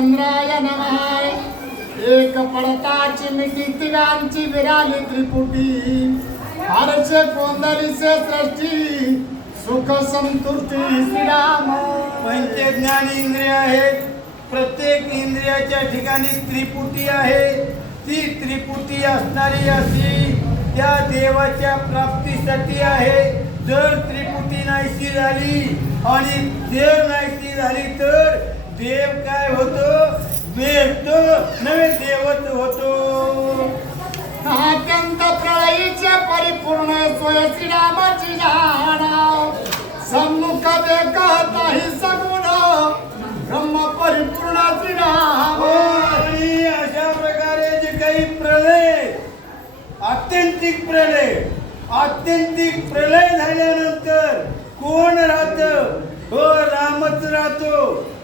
रामचंद्राय नमः। एक पडताची मिठी तिघांची विराली त्रिपुटी, हर्ष कोंदलीचे सृष्टी, सुख संतुष्टी श्रीराम। पंचज्ञान इंद्रिय आहेत, प्रत्येक इंद्रियाच्या ठिकाणी त्रिपुटी आहे। ती त्रिपुटी असणारी अशी त्या देवाच्या प्राप्तीसाठी आहे। जर त्रिपुटी नाहीशी झाली आणि देव नाहीशी झाली तर देव काय होतो? भेटतो नवे देवत होतो। अत्यंत प्रलयीचे परिपूर्ण सोय श्रीरामाची जाणा, सम्मुख देखताही सगुण ब्रह्म परिपूर्ण श्रीराम। आणि अशा प्रकारे जे काही प्रलय, आत्यंतिक प्रलय झाल्यानंतर कोण राहतं? हो, रामच राहतो,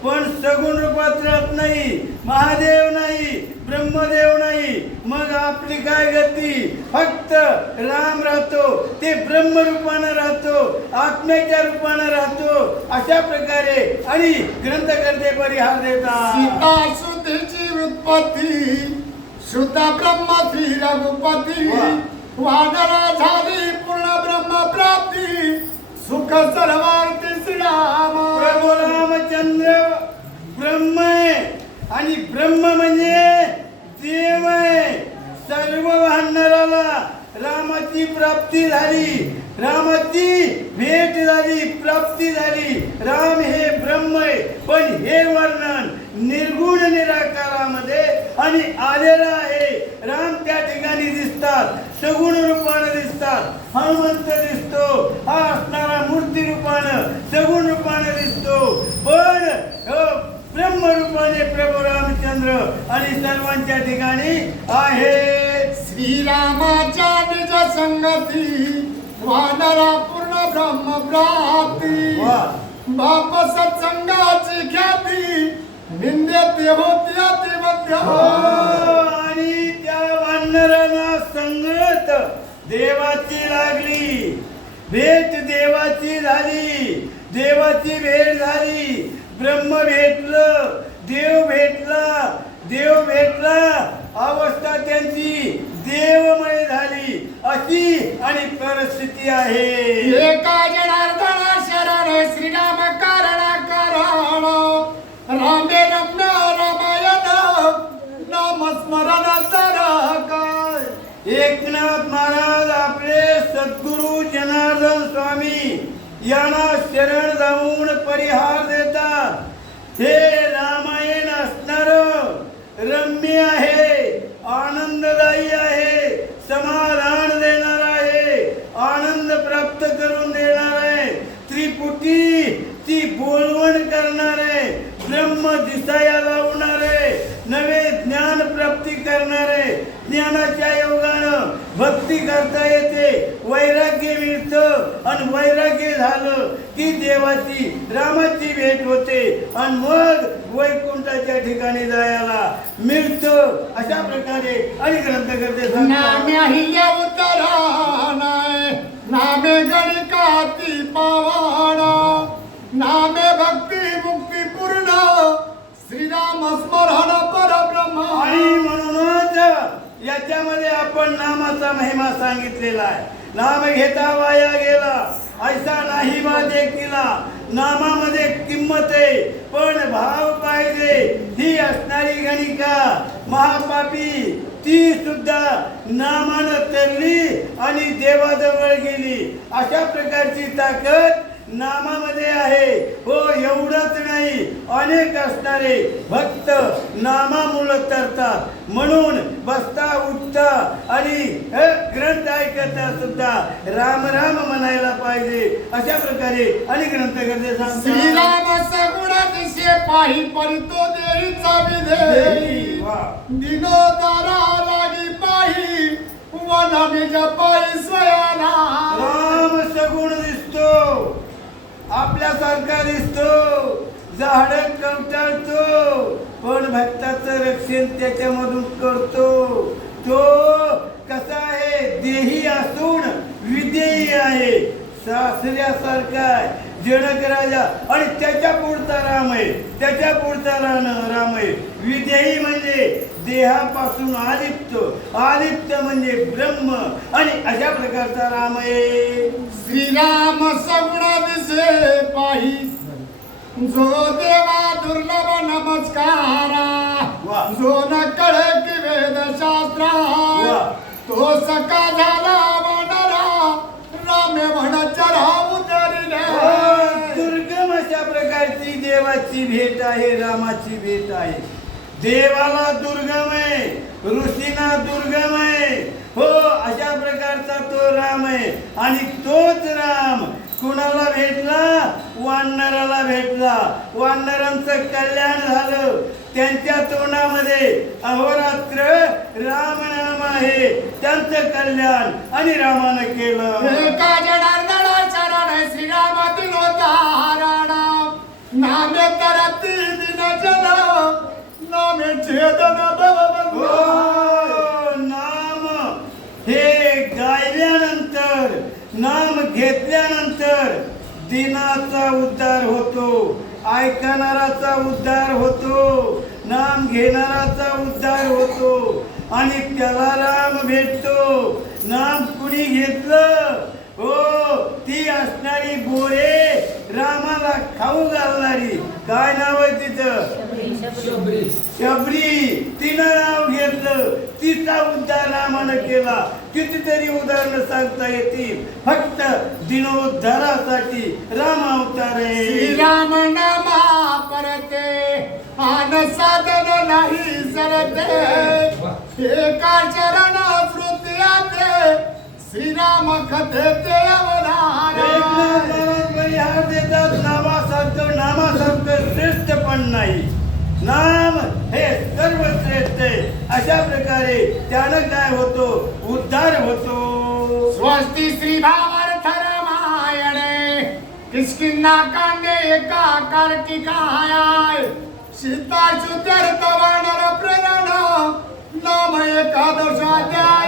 पण सगुण रूपात राहत नाही, महादेव नाही, ब्रह्मदेव नाही। मग आपली काय गती? फक्त राम राहतो, ते ब्रह्मरूपानं राहतो, आत्म्याच्या रूपानं राहतो। अशा प्रकारे आणि ग्रंथकर्ते परिहार देतात। सीता शुद्धीची उत्पत्ती, शुद्ध ब्रह्म श्री रघुपती, वानर झाली पूर्ण ब्रह्म प्राप्ती, सुख सर्वार्थी श्रीराम। प्रभू रामचंद्र ब्रह्म आहे आणि ब्रह्म म्हणजे देव आहे। सर्व वानराला रामाची प्राप्ती झाली, रामाची भेट झाली, प्राप्ती झाली। राम हे ब्रह्म आहे, पण हे वर्णन निर्गुण निराकारामध्ये आणि आलेला आहे। राम त्या ठिकाणी दिसतात, सगुण रूपाने दिसतात। हनुमंत दिसतो, हा असणारा मूर्ती रूपानं सगुण रूपाने दिसतो, पण ब्रह्म रूपाने प्रभू रामचंद्र आणि सर्वांच्या ठिकाणी आहे। श्रीरामाच्या निज संगती, वानरा पूर्ण ब्रह्म प्राप्ती, बाप सत्संगाची ख्याती, निंद्यते होती अतिमध्य। आणि त्या वानरांना संगत देवाची लागली, भेट देवाची झाली, देवाची भेट झाली, ब्रह्म भेटलं, देव भेटला, अवस्था त्यांची देवमय झाली, अशी आणि परिस्थिती आहे। एका जनार्दन शरण श्रीराम कारण रामे रम्य रामायण, नामस्मरण तर काय। एकनाथ महाराज आपले सद्गुरु जनार्दन स्वामी यांना शरण जाऊन परिहार देतात। हे रामायण असणार रम्य आहे, आनंददायी आहे, समाधान देणार आहे, आनंद प्राप्त करून देणार आहे। त्रिपुटी ती बोलवण करणार आहे, ब्रह्म दिसाया लावणार आहे, नवे ज्ञान प्राप्ती करणार आहे। ज्ञानाच्या योगानं भक्ती करता येते, वैराग्य मिळतं आणि वैराग्य झालं की देवाची रामाची भेट होते आणि मग वैकुंठाच्या ठिकाणी जायला मिळतं। अशा प्रकारे आणि ग्रंथकर्ते सांगतात, उतरा नाही नामे गणिकाती पावाना, नामे भक्ती मुक्ती पूर्ण, श्रीराम स्मरण परब्रह्म। आणि म्हणूनच याच्यामध्ये आपण नामाचा महिमा सांगितलेला आहे। नाम घेता वाया गेला ऐसा नाही बा देखीला, नामामध्ये किंमत आहे, पण भाव पाहिजे। ही असणारी गणिका महापापी ती सुद्धा नामानं तरली आणि देवाजवळ गेली। अशा प्रकारची ताकद नामामध्ये आहे। हो, एवढंच नाही, अनेक असणारे भक्त नामामुळे तरतात, म्हणून बसता उठता आणि ग्रंथ ऐकता सुद्धा राम राम म्हणायला पाहिजे। अशा प्रकारे आणि ग्रंथकर्ते सांगतात, श्रीराम सगुण दिसे पाही परितो देईचा विधेयी, दिनोदारा लागी पाही वना निज पायी स्वयाला। राम सगुण दिसतो, आपल्यासारखा दिसतो, झाड कवटाळतो, पण भक्ताचं रक्षण त्याच्यामधून करतो। तो कसा आहे? देही असून विदेही आहे, सासऱ्यासारखा आहे, जनक राजा. आणि त्याच्या पुढचा राम आहे, त्याच्या पुढचा राम आहे. विदेही म्हणजे देहापासून आलिप्त, आलिप्त म्हणजे ब्रह्म. आणि अशा प्रकारचा राम आहे. श्रीराम सगुण दिसे पाही, जो देवा दुर्लभ नमस्कारा. वा. जो न कळे की वेदशास्त्रा, वा. तो सका झाला म्हणा रामे म्हणचरा उतरिले. दुर्गम अशा प्रकारची देवाची भेट आहे, रामाची भेट आहे. देवाला दुर्गम आहे, ऋषींना दुर्गम आहे. हो, अशा प्रकारचा तो राम आहे. आणि तोच राम कुणाला भेटला? वानराला भेटला. वानरांचं कल्याण झालं. त्यांच्या तोंडामध्ये अहोरात्र राम नाम आहे. त्यांचं कल्याण आणि रामानं केलं. एका जनार्दना चरण श्रीरामातील होता राणा. नामे तरती दिन जन, नामे छेदन भव. नाम हे गायल्यानंतर, नाम घेतल्यानंतर दिनाचा उद्धार होतो, ऐकणाराचा उद्धार होतो, नाम घेणाराचा उद्धार होतो. आणि त्याला राम भेटतो. नाम कुणी घेतलं? हो, ती असणारी गोरे रामाला खाऊ घालणारी. काय नाव आहे तिचं? शबरी. तिनं नाव घेतलं, तिचा उद्धार रामानं केला. कितीतरी उदाहरणं सांगता येतील. फक्त दिनोद्धारासाठी राम अवतार आहे. श्रीराम नामा परते, आन साधन नाही सरते. एका चरण श्रुत्याते, श्रीराम कथे ते अवधान. परिहार देतात. नामासारखं श्रेष्ठ पण नाही. नाम हे सर्वश्रेष्ठ आहे. अशा प्रकारे त्यानं काय होतो? उद्धार होतो. स्वस्ति श्री भावार्थ रामायणे, किष्किंधा कांडे एका कार्तिकाय. सीता सुत्यर्थ वानर प्रेरण, नाम एकादशाध्याय.